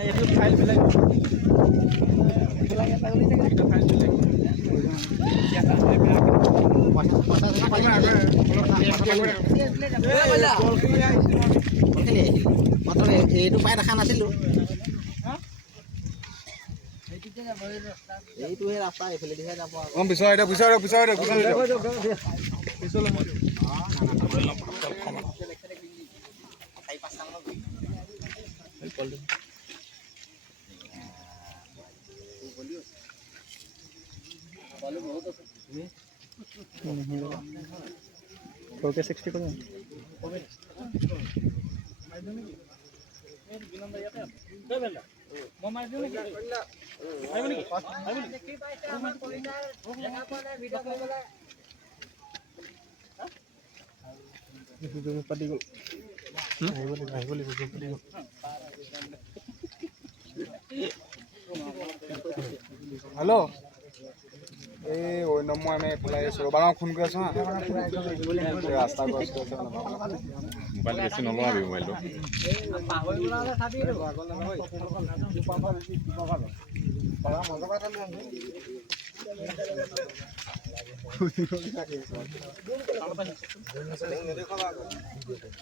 এইটো ফাইল বেলেগ এইটো পাই দেখা নাছিলো এইটোহে ৰাস্তা এইফালেদিহে যাব ओके 60 को हेलो ए नम्बर में एप्लाई बार फोन कर रास्ता मोबाइल बेसि नलबी मोबाइल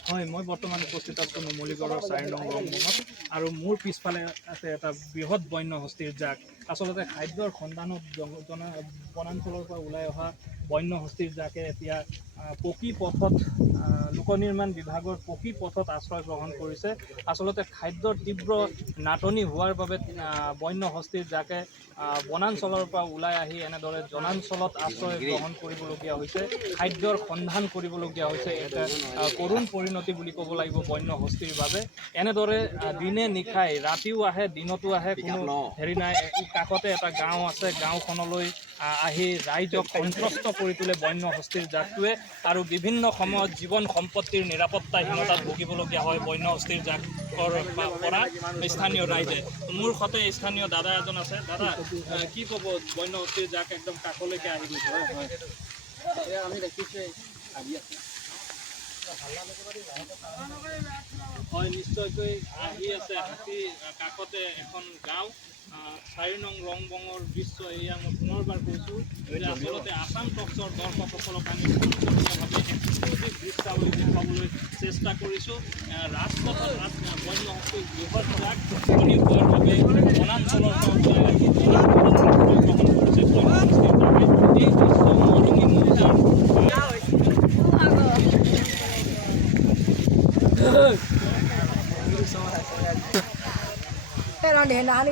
হয় মই বৰ্তমান উপস্থিত আছো নুমলীগড়ৰ 4 নং ৰংমঙত আৰু মোৰ পিছফালে আছে এটা বৃহৎ বন্য হস্তীৰ জাক আসলতে খাদ্যৰ খণ্ডানত বনাঞ্চলৰ পৰা ওলাই অহা বন্য হস্তীৰ জাকে এতিয়া পকী পথত লোক নিৰ্মাণ বিভাগৰ পকী পথত আশ্ৰয় গ্ৰহণ কৰিছে আসলতে খাদ্যৰ তীব্ৰ নাটনি হোৱাৰ বাবে বন্য হস্তীৰ জাকে বনাঞ্চলৰ পৰা ওলাই আহি এনেদৰে জনাঞ্চলত আশ্ৰয় গ্ৰহণ কৰিবলগীয়া হৈছে খাদ্যৰ সন্ধান কৰিবলগীয়া হৈছে এটা কৰুণ পৰিণতি বুলি ক'ব লাগিব বন্য হস্তীৰ বাবে এনেদৰে দিনে নিশাই ৰাতিও আহে দিনতো আহে কোনো হেৰি নাই কাষতে এটা গাঁও আছে গাঁওখনলৈ আহি ৰাইজক সন্ত্ৰস্ত কৰি তোলে বন্য হস্তীৰ জাকটোৱে আৰু বিভিন্ন সময়ত জীৱন সম্পত্তিৰ নিৰাপত্তাহীনতাত ভুগিবলগীয়া হয় বন্য হস্তীৰ জাকৰ পৰা স্থানীয় ৰাইজে মোৰ সতে স্থানীয় দাদা এজন আছে দাদা কি ক'ব বন্য হস্তীৰ জাক একদম কাষলৈকে আহি গৈছে আমি দেখিছো আহি আছে হয় নিশ্চয়কৈ আহি আছে হাতী কাষতে এখন গাঁও 4 নং ৰংবঙৰ দৃশ্য এয়া মই পুনৰবাৰ কৈছোঁ যে আচলতে আসাম টক্সৰ দৰ্শকসকলক আমি সম্পূৰ্ণভাৱে এক্সক্লুচিভ দৃশ্যাৱলী দেখুৱাবলৈ চেষ্টা কৰিছোঁ ৰাজপথত বন্য হস্তীৰ বৃহৎ জাক উপনী হোৱাৰ বাবে বনাঞ্চলৰ পৰা ওলাই আহি গ্ৰহণ কৰিছে বন্য হস্তীৰ জাকে এই দৃশ্য মৰঙী মহিলাৰ Nani